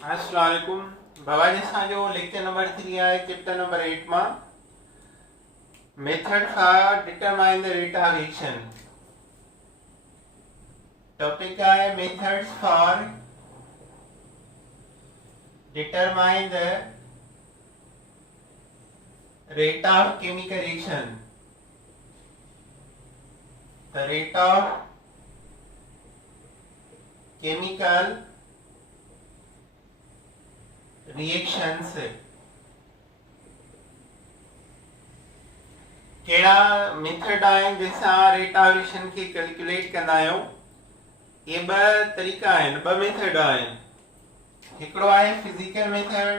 अस्सलाम वालेकुम। बाबा जी असांजो लेक्चर नंबर 3 आहे चैप्टर नंबर 8 मां method for determine the rate of action. Topic आहे methods for determine the rate of chemical reaction. The rate of chemical reactions कहिड़ा method आहिनि जंहिंसां रेट ऑफ रिएक्शन खे कैलकुलेट कंदा आहियूं। इहे ॿ तरीक़ा आहिनि, ॿ मेथड आहिनि। हिकिड़ो आहे फिजिकल मेथड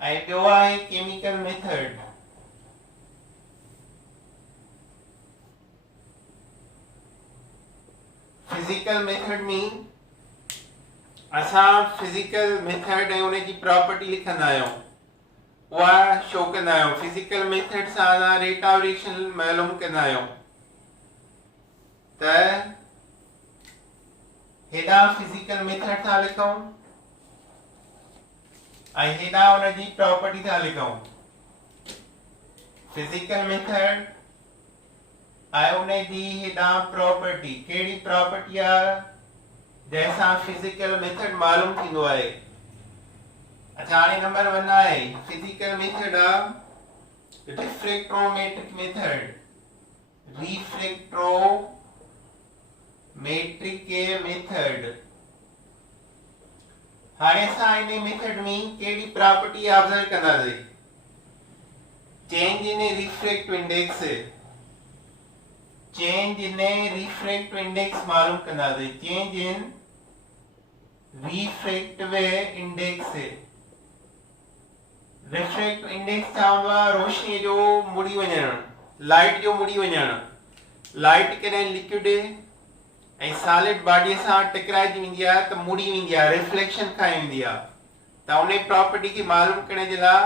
ऐं ॿियो आहे केमिकल मेथड। फिजिकल मेथड में असां फिजिकल मेथड ऐं उनजी प्रॉपर्टी लिखंदा आहियूं, उहा शो कंदा आहियूं। फिजिकल मेथड सां असां रेट ऑफ रिएक्शन मालूम कंदा आहियूं। त हेॾा फिजिकल मेथड था लिखूं ऐं हेॾा उनजी प्रॉपर्टी था लिखूं। फिजिकल मेथड ऐं उनजी हेॾा प्रॉपर्टी। कहिड़ी प्रॉपर्टी आहे जंहिंसां फिजिकल मेथड मालूम थींदो आहे। अच्छा, हाणे नंबर 1 आहे physical method of refractometric method. Refractometric method. हाणे असां इन मेथड में कहिड़ी प्रॉपर्टी ऑब्जर्व कंदासीं? Change in refractive index. Change in refractive index मालूम कंदासीं। Change in refractive index. Refractive index छा हूंदो आहे? रोशनी जो मुड़ी वञणु, लाइट जो मुड़ी वञणु। लाइट कॾहिं लिक्विड ऐं सॉलिड बॉडीअ सां टकराइजी वेंदी आहे त मुड़ी वेंदी आहे, रिफ्लेक्शन खाई वेंदी आहे। त उन प्रॉपर्टी खे मालूम करण जे लाइ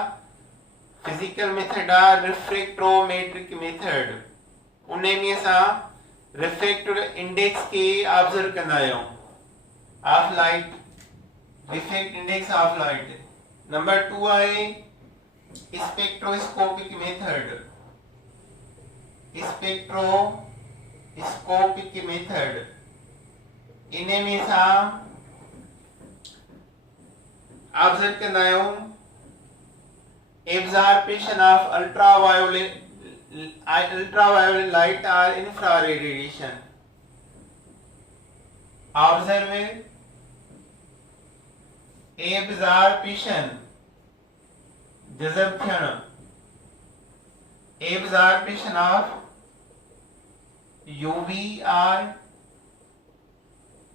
फिजिकल मेथड आहे रिफ्रैक्ट्रोमेट्रिक मेथड। उन में असां रिफ्रैक्टिव इंडेक्स के ऑब्जर्व कंदा आहियूं of light. Refractive index of light. Number 2 आहे स्पेक्ट्रोस्कोपिक मेथड। Spectroscopic method. इन में असां ऑब्जर्व कंदा आहियूं absorption of ultraviolet light or infrared radiation। observe absorption जज़ब absorption of UV or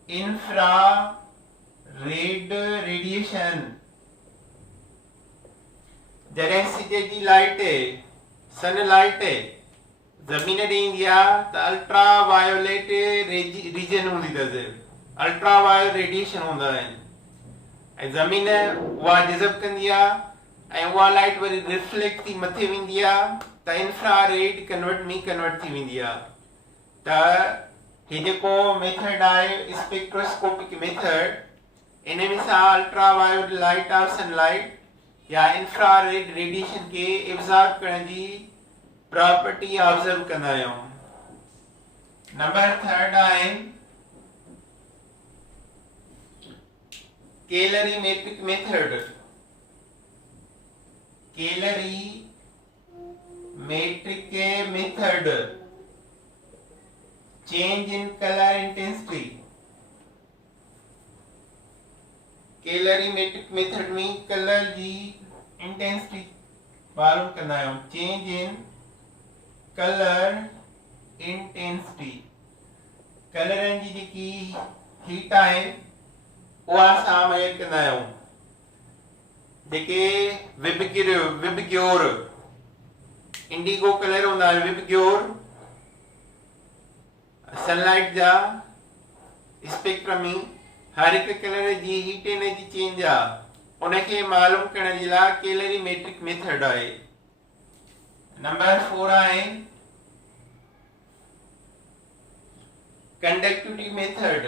infrared radiation। जॾहिं सिज जी लाइट सनलाइट ज़मीन ॾे ईंदी आहे त अल्ट्रा वायोलेट रीजन हूंदी अथसि, अल्ट्रा वायोलेट रेडिएशन हूंदा आहिनि ऐं ज़मीन उहा जज़ब कंदी आहे ऐं उहा लाइट वरी रिफ्लेक्ट थी मथे वेंदी आहे त इंफ्रारेड कन्वर्ट थी वेंदी आहे। त हीउ जेको मेथड आहे स्पेक्ट्रोस्कोपिक मेथड, इन में असां ultra violet light of sunlight या इंफ्रारेड रेडिएशन के एब्जॉर्ब करण जी प्रॉपर्टी ऑब्जर्व कंदा आहियूं। नंबर 3 आहे calorimetric method. Calorimetric method. Change in colour intensity. Calorimetric method में कलर जी इंटेंसिटी मालूम कंदा आहियूं। Change in colour intensity. कलरनि जी जेकी हीट आहे उहा असां मेजर कंदा आहियूं। जेके विबग्योर इंडिगो कलर हूंदा आहिनि, विबग्योर सनलाइट जा स्पेक्ट्रम में हर हिकु कलर जी हीट एनर्जी चेंज आहे, उनखे मालूम करण जे लाइ कैलोरीमेट्रिक मेथड आहे। नंबर 4 आहे conductivity method,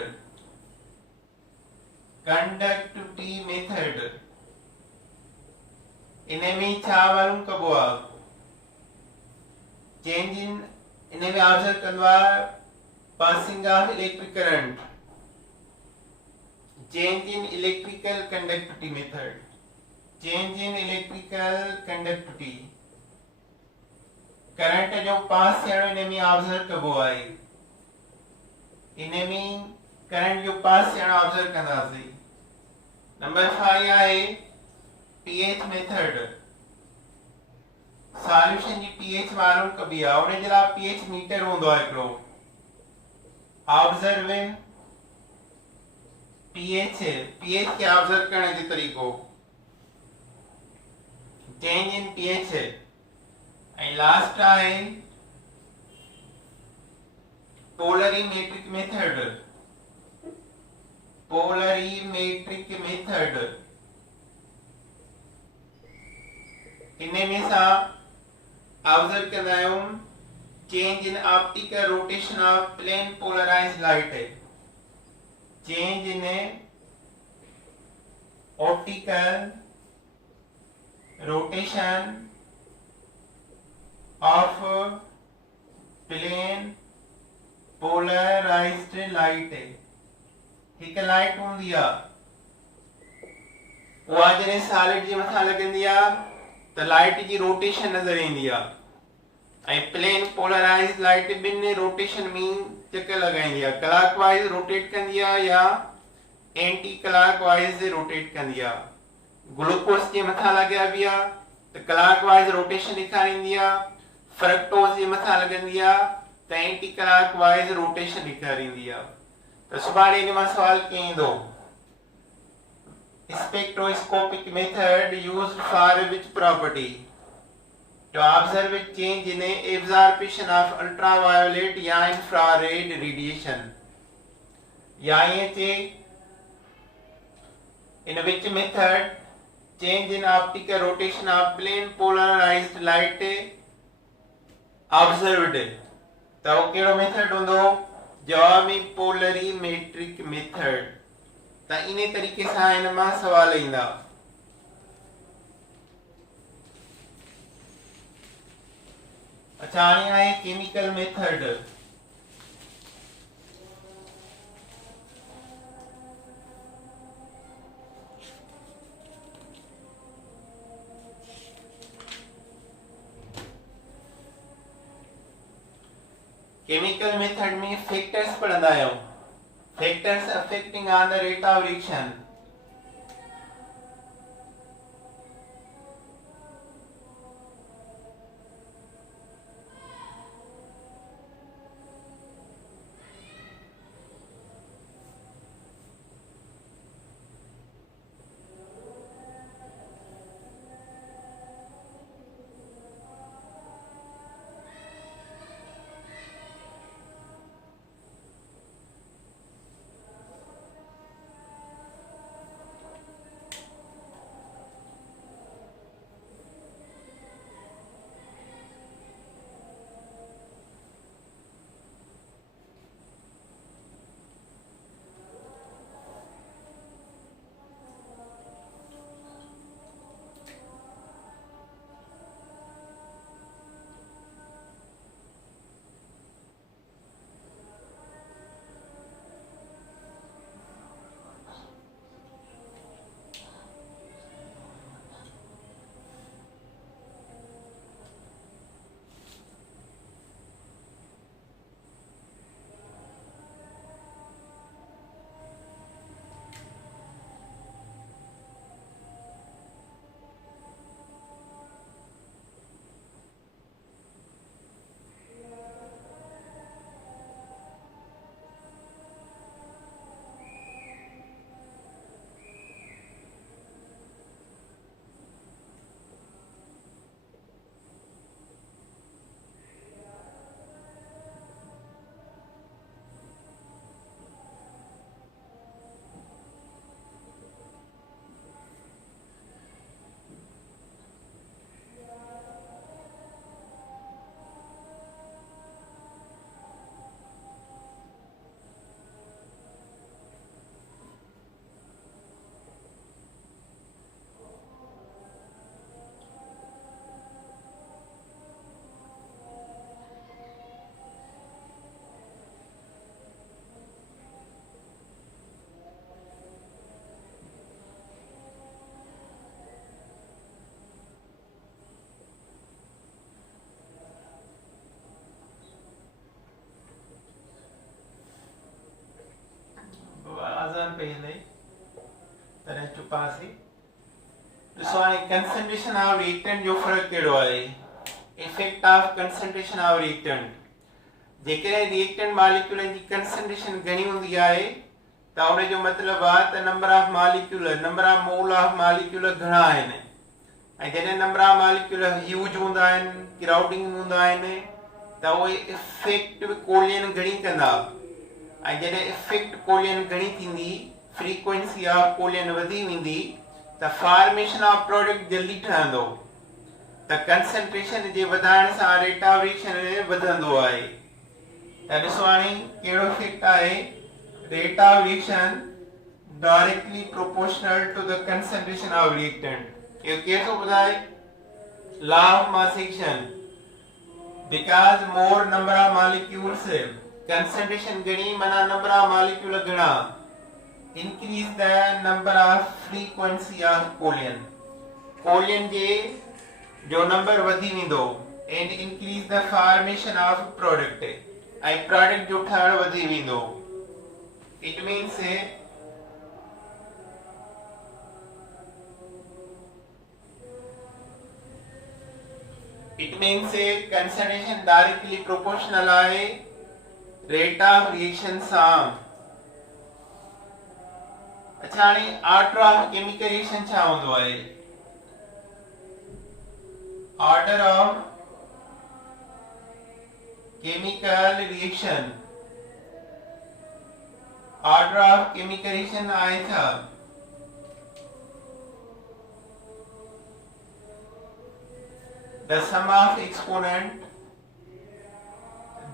इन्हें में छा मालूम कबो आप चेंज इन इन्हें में ऑब्जर्व करवा passing of electric current, change in electrical conductivity method, change in electrical conductivity, current जो पास से इन्हें में ऑब्जर्व कबो आई इन्हें में करंट जो पास से ऑब्जर्व करना सी। नंबर 5 आहे pH मेथड, सॉल्यूशन जी pH मालूम कभी आ उन्हें जला pH मीटर होंदो आहे हिकिड़ो ऑब्जर्व pH के ऑब्जर्व करने जो तरीको change in pH and last आहे पोलरीमेट्रिक मेथड, इन्हें में सा ऑब्जर्व करना है change in optical rotation of plane polarised light है, change in optical rotation of plane polarised light है। एक लाइट होंदी आ वो जने सॉलिड जी मथा लगंदी आ त लाइट जी रोटेशन नजर ईंदी आ ऐं प्लेन पोलराइज्ड लाइट बिन रोटेशन में चक्कर लगाईंदी आ, क्लॉकवाइज रोटेट कंदी आ या एंटी क्लॉकवाइज रोटेट कंदी आ। ग्लूकोज जे मथा लॻिया बि आ त क्लॉकवाइज रोटेशन ॾेखारींदी आ, फ्रक्टोज जे मथा लॻंदी आ त एंटी क्लॉकवाइज रोटेशन ॾेखारींदी आ। त सुभाणे इन मां सवाल कीअं ईंदो spectroscopic method used for which property to observe a change in absorption of ultraviolet या infrared radiation, या ये चे in which method change in optical rotation of plane polarized light observed, तो केड़ो मेथड होंदो जवाब में पोलरीमेट्रिक मेथड। त इन तरीके सां इन मां सवाल ईंदा। अच्छा हाणे आहे केमिकल मेथड, केमिकल मेथड में फैक्टर्स पढ़ंदा आहियूं, factors affecting on the rate of reaction. पहले तरह चुपासी ॾिसो हाणे कंसंट्रेशन ऑफ रिएक्टेंट जो फ़र्क़ु कहिड़ो आहे effect of concentration of reactant जेकॾहिं रिएक्टेंट मॉलिक्यूलनि जी कंसंट्रेशन घणी हूंदी आहे त उन जो मतिलबु आहे त number of molecule number of mole of molecule घणा आहिनि ऐं जॾहिं नंबर ऑफ मॉलिक्यूल ह्यूज हूंदा आहिनि क्राउडिंग हूंदा आहिनि त उहे इफेक्ट कोलियन घणी कंदा ऐं जॾहिं इफेक्ट कोलियन घणी थींदी फ्रीक्वेंसी ऑफ कोलियन वधी वेंदी त फॉर्मेशन ऑफ प्रोडक्ट जल्दी ठहंदो त कंसंट्रेशन जे वधाइण सां रेट ऑफ रिएक्शन वधंदो आहे त ॾिसो हाणे कहिड़ो इफेक्ट आहे rate of reaction directly proportional to the concentration of reactant इहो केरु थो ॿुधाए law of mass action because more number of molecules concentration घणी माना नंबर ऑफ मॉलिक्यूल घणा increase the number of frequency of collision जे जो नंबर वधी वेंदो and increase the formation of product ऐं प्रोडक्ट जो ठहण वधी वेंदो it means concentration directly proportional आहे rate of reaction सां अच्छा हाणे ऑर्डर ऑफ केमिकल रिएक्शन छा हूंदो आहे order of chemical reaction order of chemical reaction आहे छा the sum of exponent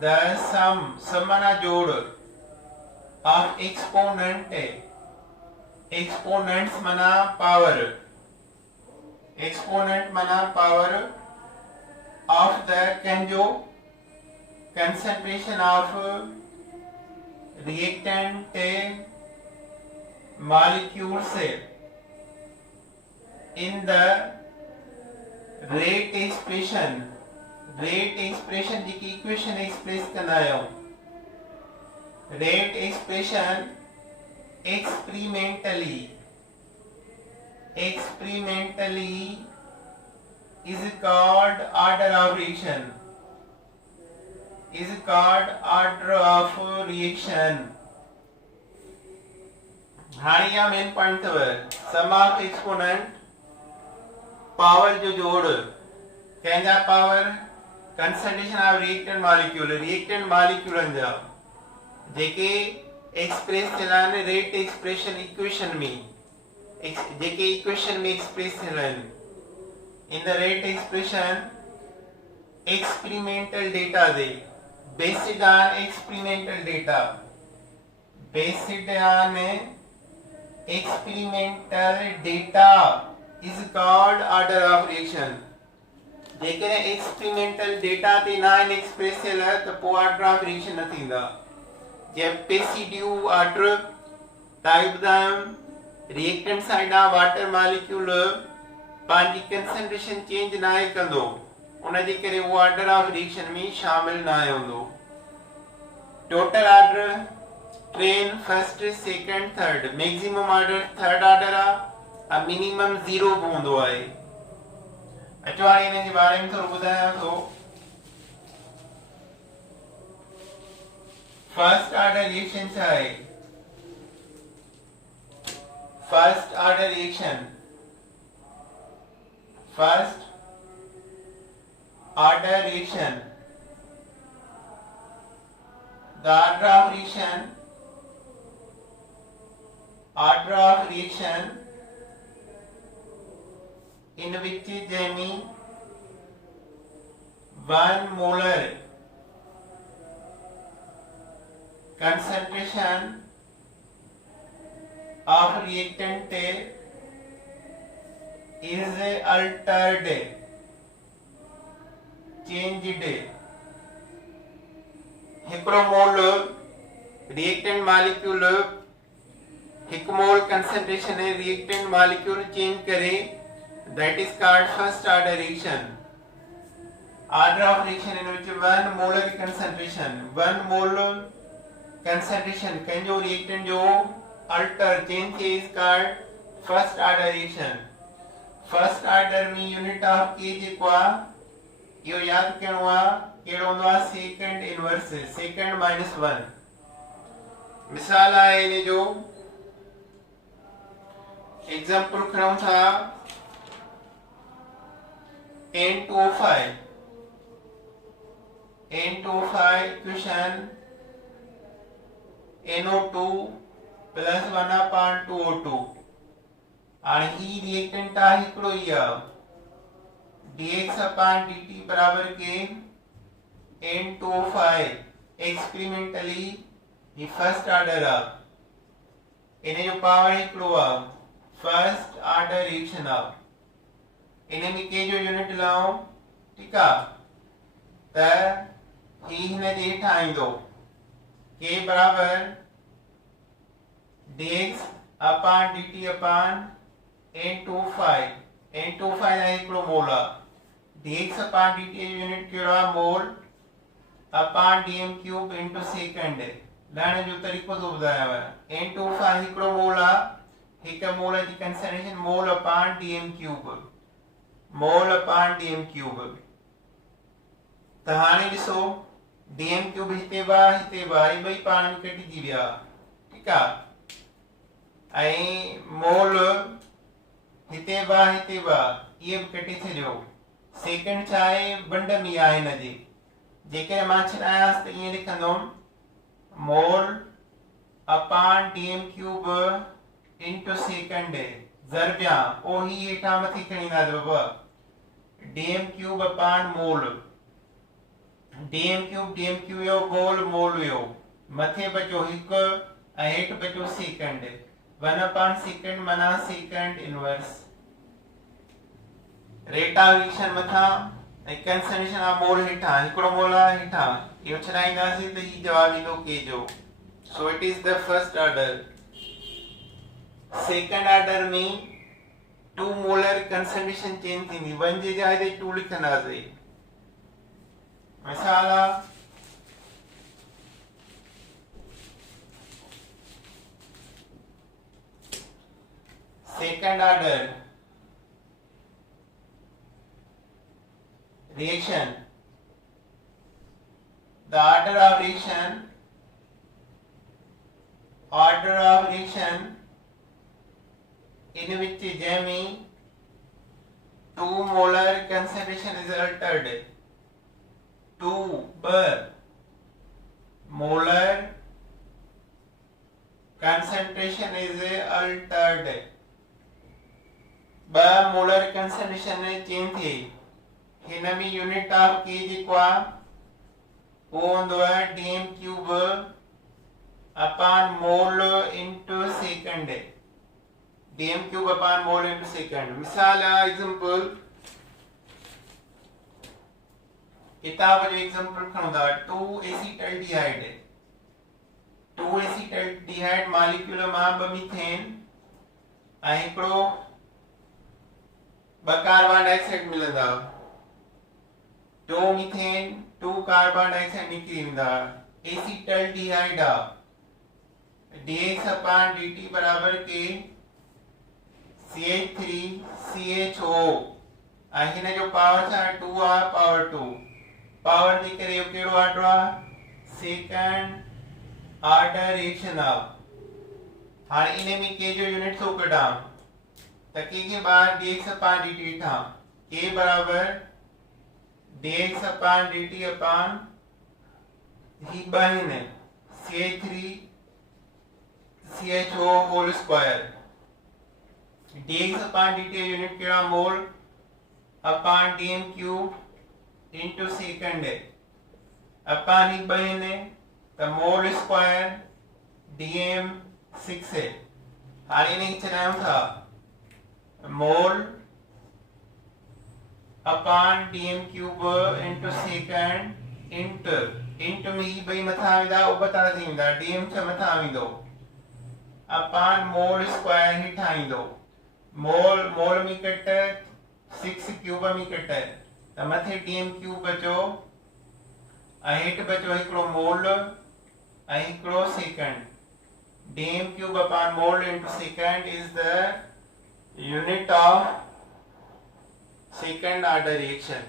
the sum माना जोड़ of exponents माना पावर exponent माना power of the कंजो concentration of reactant molecules in the rate expression जेकी इक्वेशन एक्सप्रेस कंदा आहियूं rate expression experimentally is called order of reaction हाणे या main point अथव सम ऑफ एक्सपोनेंट पावर जो जोड़ कंहिंजा पावर कंसंट्रेशन ऑफ रिएक्टेंट मॉलिक्यूलनि जा जेके एक्सप्रेस थियल आहिनि रेट एक्सप्रेशन इक्वेशन में जेके इक्वेशन में एक्सप्रेस थियल आहिनि in the rate expression experimental data they based on experimental data is called order of reaction जेकॾहिं एक्सपेरिमेंटल डेटा ते न आहिनि एक्सप्रेस थियल त पोइ ऑर्डर ऑफ रिएक्शन न थींदा जब पेसिड्यू ऑर्डर ताईं ॿुधायमि reactant side of water molecule पंहिंजी कंसंट्रेशन चेंज न आहे कंदो उनजे करे उहो ऑर्डर ऑफ रिएक्शन में शामिल न आहे हूंदो total order train first second third maximum order third order आहे मिनिमम 0 हूंदो आहे अचो हाणे हिन जे बारे में थोरो ॿुधायां थो फर्स्ट ऑर्डर रिएक्शन छा आहे first order reaction the order of reaction in which Jamie 1 molar concentration of reactant is altered changed हिकिड़ो मोल रिएक्टेंट मॉलिक्यूल हिकु मोल कंसंट्रेशन है रिएक्टेंट मॉलिक्यूल चेंज करे that is called first order reaction order of reaction in which 1 molar concentration कंजो reactant जो alter change थे is called first order reaction. First order में unit of के जेको आहे इहो यादि करिणो आहे कहिड़ो हूंदो आहे सेकंड इनवर्स सेकंड माइनस 1। मिसाल आहे इन जो एग्जांपल खणूं था N25 equation NO2 plus 1/2O2 और ही रिएक्टेंट आहे हिकिड़ो ही आहे dx/dt बराबर के N25 एक्सपेरिमेंटली ही फर्स्ट ऑर्डर आहे इन जो पावर हिकिड़ो आहे फर्स्ट ऑर्डर रिएक्शन आहे इन में के जो यूनिट लाऊं ठीक आहे त ही हिन जे हेठां ईंदो के बराबर dx/dt N25 आहे हिकिड़ो मोल आहे dx/dt जो यूनिट कहिड़ो आहे mole upon dm cube into second लहण जो तरीक़ो तो ॿुधायांव N25 हिकिड़ो मोल आहे हिक मोल जी concentration mole upon dm cube त हाणे ॾिसो dm क्यूब हिते बा हिते बा ई ॿई पाण में कटिजी विया ठीक आहे ऐं मोल हिते बा इहे बि कटे छॾियो सेकंड छा आहे बंड में आहे हिन जे जेकर मां छॾायांसि त ईअं लिखंदुमि mole upon dm cube into second ज़रबिया पोइ ही हेठां मथे खणी ईंदासीं बाबा dm cube upon mole dm cube यो मोल यो मथे बचो हिकु ऐं हेठि बचो सेकंड 1/सेकंड माना second inverse rate of reaction मथा ऐं कंसंट्रेशन ऑफ मोल हेठां हिकिड़ो मोल आहे हेठां इहो छॾाईंदासीं त ही जवाब ईंदो के जो so it is the first order. Second order में 2 मोलर कंसंट्रेशन चेंज थींदी 1 जे जाइ ते 2 लिखंदासीं मिसाल second order reaction the order of reaction in which jami 2 molar concentration is altered 2 molar concentration is altered molar concentration change थी हिन में unit of के जेको आहे वो हूंदो आहे dm क्यूब अपॉन मोल into second dm cube upon मोल into second मिसाल एग्जांपल किताब जो एग्जांपल खणो था 2 मॉलिक्यूल मां 2 मीथेन ऐं हिकिड़ो 2 कार्बन डाइऑक्साइड मिलंदा 2 मीथेन 2 कार्बन डाइऑक्साइड निकरी वेंदा एसीटल्डिहाइड dx/dt बराबर के CH3CHO ऐं हिन जो पावर छा 2 आहे पावर 2 पावर जे करे इहो कहिड़ो ऑर्डर आहे सेकंड ऑर्डर रिएक्शन आहे हाणे इन में के जो यूनिट थो कढां त के बार dx/dt था के बराबर dx/dt अपॉन ही बहन CH3CHO whole square dx/dt unit केड़ा mole upon dm cube into second upon ही बहन त मोल स्क्वायर dm 6 है हाणे इन्हें चलाऊं था मोल upon dm cube into second into में ही भाई मथा वेंदा उबता थींदा dm छ मथा वेंदो अपॉन मोल स्क्वायर ही ठाईंदो मोल में कट 6 क्यूब में कट त मथे dm क्यूब बचो ऐं हेठ बचो हिकड़ो मोल ऐं हिकड़ो second dm cube upon mole into second is the unit of second order reaction.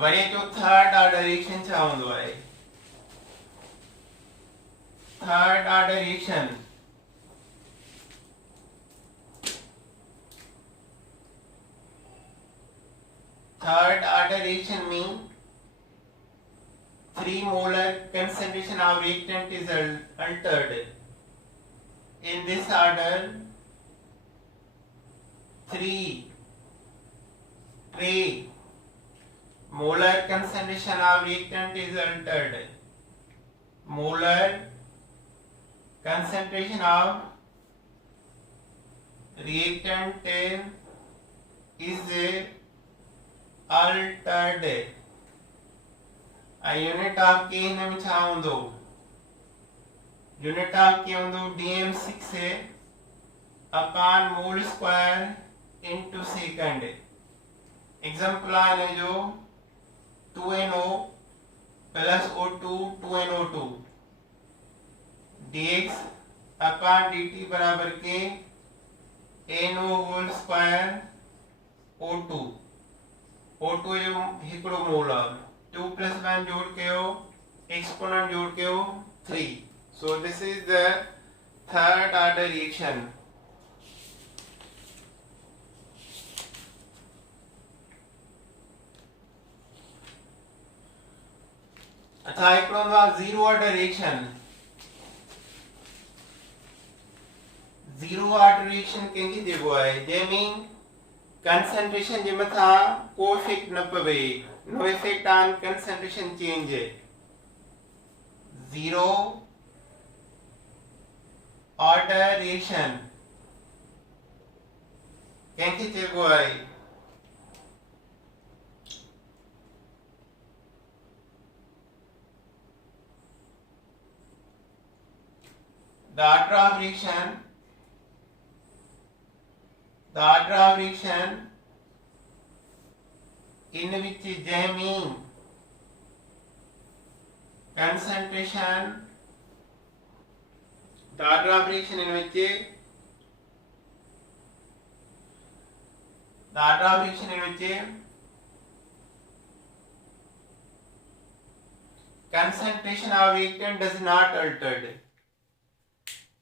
Worry जो थर्ड ऑर्डर रिएक्शन छा हूंदो आहे third order reaction mean 3 molar concentration of reactant is altered. In this order 3 molar concentration of reactant is altered. Molar concentration of reactant is altered. A unit of K हिन में छा हूंदो unit of K हूंदो dm6 upon mole square into second. Example आहे जो 2NO plus O2 2NO2 dx upon dt बराबर के NO whole square O2 जो हिकिड़ो मोल आहे 2 plus 1 जोड़ कयो exponent जोड़ कयो 3. So this is the third order reaction. अच्छा हिकिड़ो हूंदो आहे zero order reaction. Zero order reaction कंहिंखे चइबो आहे जंहिंमें कंसंट्रेशन जे मथां को इफेक्ट न पवे no effect on concentration change. Zero order reaction कंहिंखे चइबो आहे the order of reaction in which jamming concentration the order of reaction in which concentration of reactant does not altered.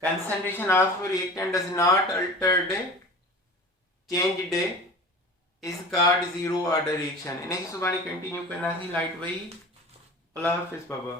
Concentration of reactant does not altered changed is called zero order reaction. इन्हें सुबानी continue करना थी light वही. अल्लाह हाफिज़ बाबा.